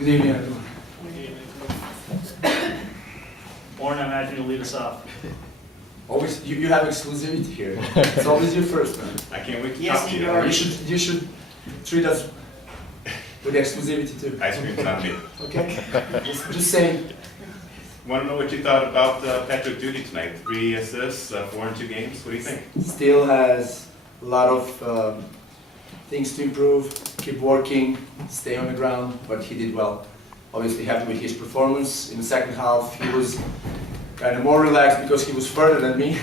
Good evening, everyone. Warren, I imagine you'll lead us off. Always, you have exclusivity here. It's always you first, man. I can't wait to Yes, talk to you. you should treat us with exclusivity too. Ice cream's on me. Okay? Just saying. Want to know what you thought about Patrick Duty tonight? 3 assists, 4 in 2 games. What do you think? Still has a lot of things to improve. Keep working, stay on the ground, but he did well. Obviously happy with his performance. In the second half, he was kind of more relaxed because he was further than me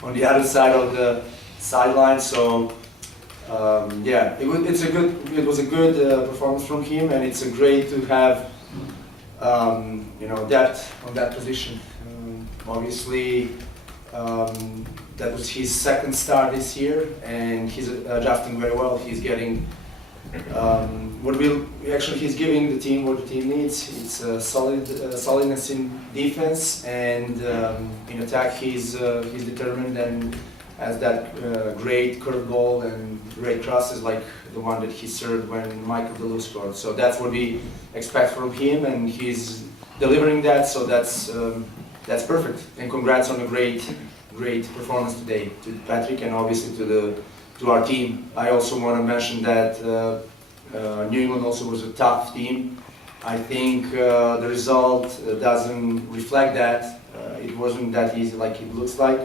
on the other side of the sideline. So yeah, it was a good performance from him, and it's a great to have depth on that position. Obviously, that was his second start this year, and he's adjusting very well. He's getting he's giving the team what the team needs. It's solidness in defense, and in attack he's determined and has that great curveball and great crosses like the one that he served when Michael Deleu scored. So that's what we expect from him, and he's delivering that. So that's perfect. And congrats on a great performance today to Patrick, and obviously to our team. I also want to mention that New England also was a tough team. I think the result doesn't reflect that. It wasn't that easy like it looks like.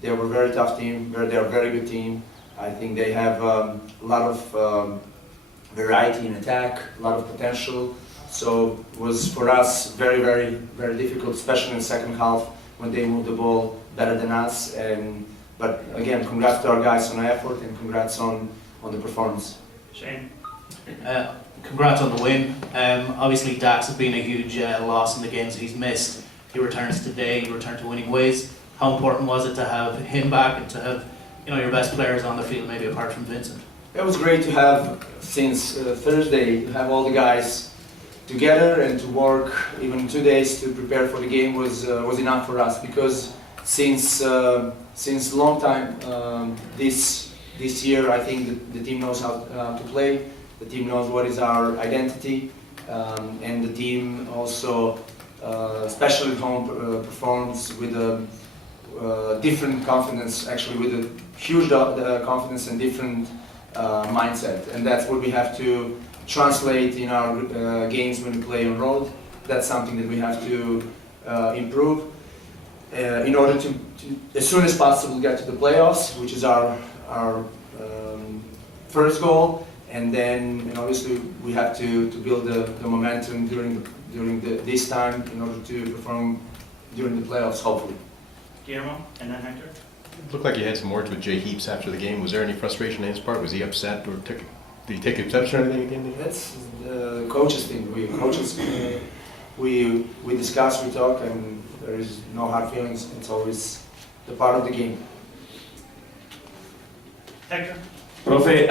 They were a very tough team. They're a very good team. I think they have a lot of variety in attack, a lot of potential. So it was for us very, very, very difficult, especially in the second half when they moved the ball better than us. But again, congrats to our guys on the effort, and congrats on the performance. Shane? Congrats on the win. Obviously Dax has been a huge loss in the games he's missed. He returns today, he returned to winning ways. How important was it to have him back and to have your best players on the field, maybe apart from Vincent? It was great to have, since Thursday, to have all the guys together and to work even 2 days to prepare for the game was enough for us, because since long time this year I think the team knows how to play. The team knows what is our identity, and the team also, especially at home, performs with a different confidence, actually with a huge confidence and different mindset. And that's what we have to translate in our games when we play on road. That's something that we have to improve in order to as soon as possible get to the playoffs, which is our first goal. And then obviously we have to build the momentum during this time in order to perform during the playoffs, hopefully. Guillermo, and then Hector? It looked like you had some words with Jay Heaps after the game. Was there any frustration on his part? Was he upset, or did he take exception or anything again? That's the coaches thing. We discuss, we talk, and there is no hard feelings. It's always the part of the game. Hector? Profe,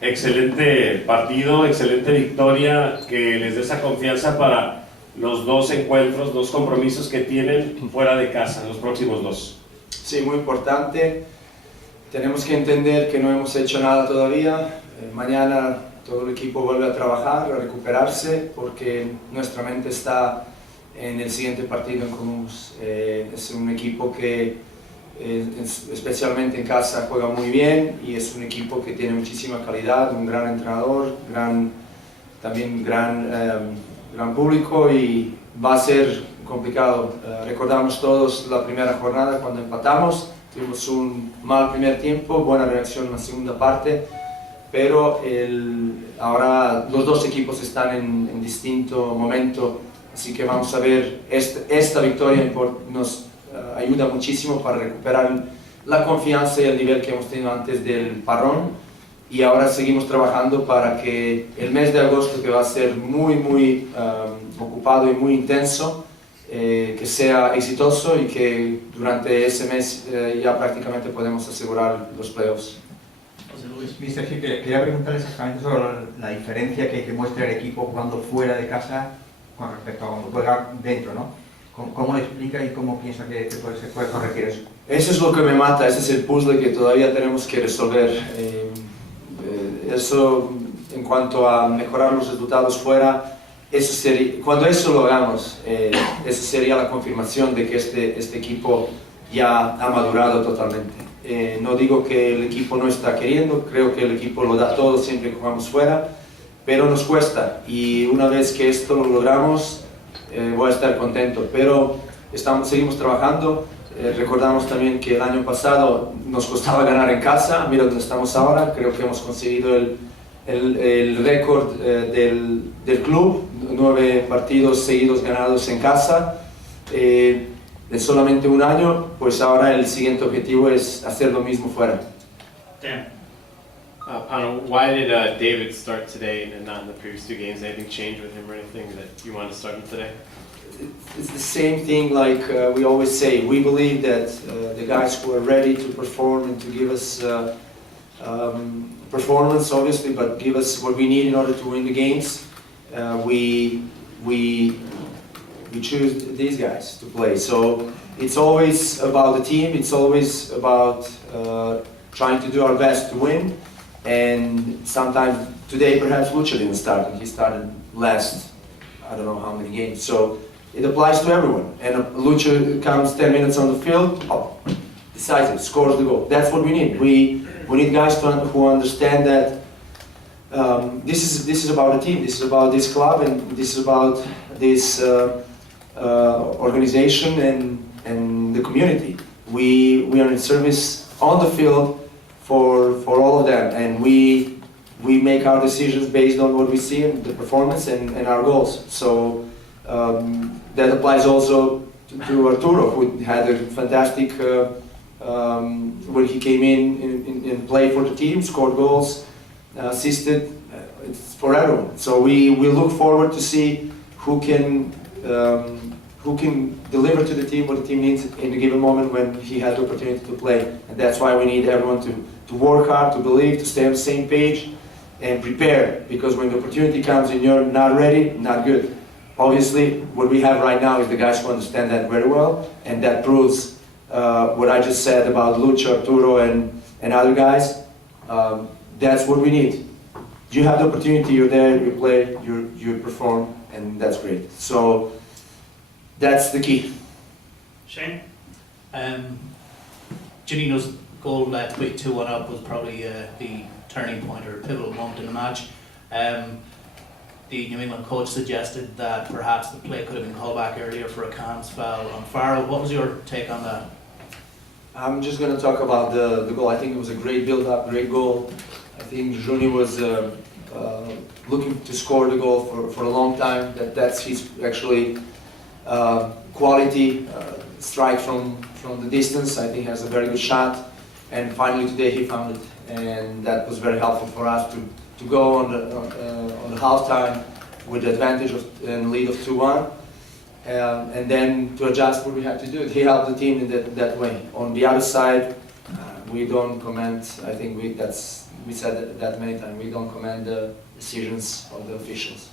excelente partido, excelente victoria, que les dé esa confianza para los 2 encuentros, 2 compromisos que tienen fuera de casa, los próximos 2. Sí, muy importante. Tenemos que entender que no hemos hecho nada todavía. Mañana todo el equipo vuelve a trabajar, a recuperarse, porque nuestra mente está en el siguiente partido en Columbus. Es un equipo que especialmente en casa juega muy bien, y es un equipo que tiene muchísima calidad, un gran entrenador, también gran público, y va a ser complicado. Recordamos todos la primera jornada cuando empatamos, tuvimos un mal primer tiempo, buena reacción en la segunda parte, pero ahora los 2 equipos están en distinto momento, así que vamos a ver, esta victoria nos ayuda muchísimo para recuperar la confianza y el nivel que hemos tenido antes del parón, y ahora seguimos trabajando para que el mes de agosto, que va a ser muy ocupado y muy intenso, que sea exitoso, y que durante ese mes ya prácticamente podemos asegurar los playoffs. José Luis. Mister, sí, quería preguntarle exactamente sobre la diferencia que muestra el equipo jugando fuera de casa con respecto a cuando juega dentro, ¿no? ¿Cómo lo explica y cómo piensa que se puede corregir eso? Eso es lo que me mata, ese es el puzzle que todavía tenemos que resolver. Eso en cuanto a mejorar los resultados fuera, cuando eso lo hagamos, eso sería la confirmación de que este equipo ya ha madurado totalmente. No digo que el equipo no está queriendo, creo que el equipo lo da todo siempre que jugamos fuera, pero nos cuesta, y una vez que esto lo logramos, voy a estar contento. Pero seguimos trabajando. Recordamos también que el año pasado nos costaba ganar en casa. Mira dónde estamos ahora. Creo que hemos conseguido el récord del club, 9 partidos seguidos ganados en casa en solamente un año. Pues ahora el siguiente objetivo es hacer lo mismo fuera. Dan. Why did David start today and not in the previous 2 games? Anything change with him or anything that you wanted to start him today? It's the same thing like we always say. We believe that the guys who are ready to perform and to give us performance, obviously, but give us what we need in order to win the games, we choose these guys to play. So it's always about the team. It's always about trying to do our best to win. And sometimes today perhaps Lucha didn't start, and he started last I don't know how many games. So it applies to everyone. And Lucha comes 10 minutes on the field, decides it, scores the goal. That's what we need. We need guys who understand that this is about the team, this is about this club, and this is about this organization and the community. We are in service on the field for all of them, and we make our decisions based on what we see and the performance and our goals. So that applies also to Arturo, who had a fantastic when he came in and played for the team, scored goals, assisted. It's for everyone. So we look forward to see who can deliver to the team what the team needs in a given moment when he has the opportunity to play. And that's why we need everyone to work hard, to believe, to stay on the same page and prepare. Because when the opportunity comes and you're not ready, not good. Obviously, what we have right now is the guys who understand that very well, and that proves what I just said about Lucha, Arturo, and other guys. That's what we need. You have the opportunity, you're there, you play, you perform, and that's great. So that's the key. Shane? Janino's goal to put 2-1 up was probably the turning point or pivotal moment in the match. The New England coach suggested that perhaps the play could have been called back earlier for a Cam's foul on Farrell. What was your take on that? I'm just going to talk about the goal. I think it was a great build-up, great goal. I think Juni was looking to score the goal for a long time. That's his actually quality, strike from the distance. I think he has a very good shot. And finally today he found it, and that was very helpful for us to go on the halftime with the advantage and lead of 2-1. And then to adjust what we had to do. He helped the team in that way. On the other side, we don't comment. I think we said that many times. We don't comment the decisions of the officials.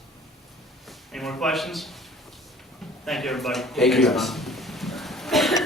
Any more questions? Thank you, everybody. Thank you. Thanks, Tom.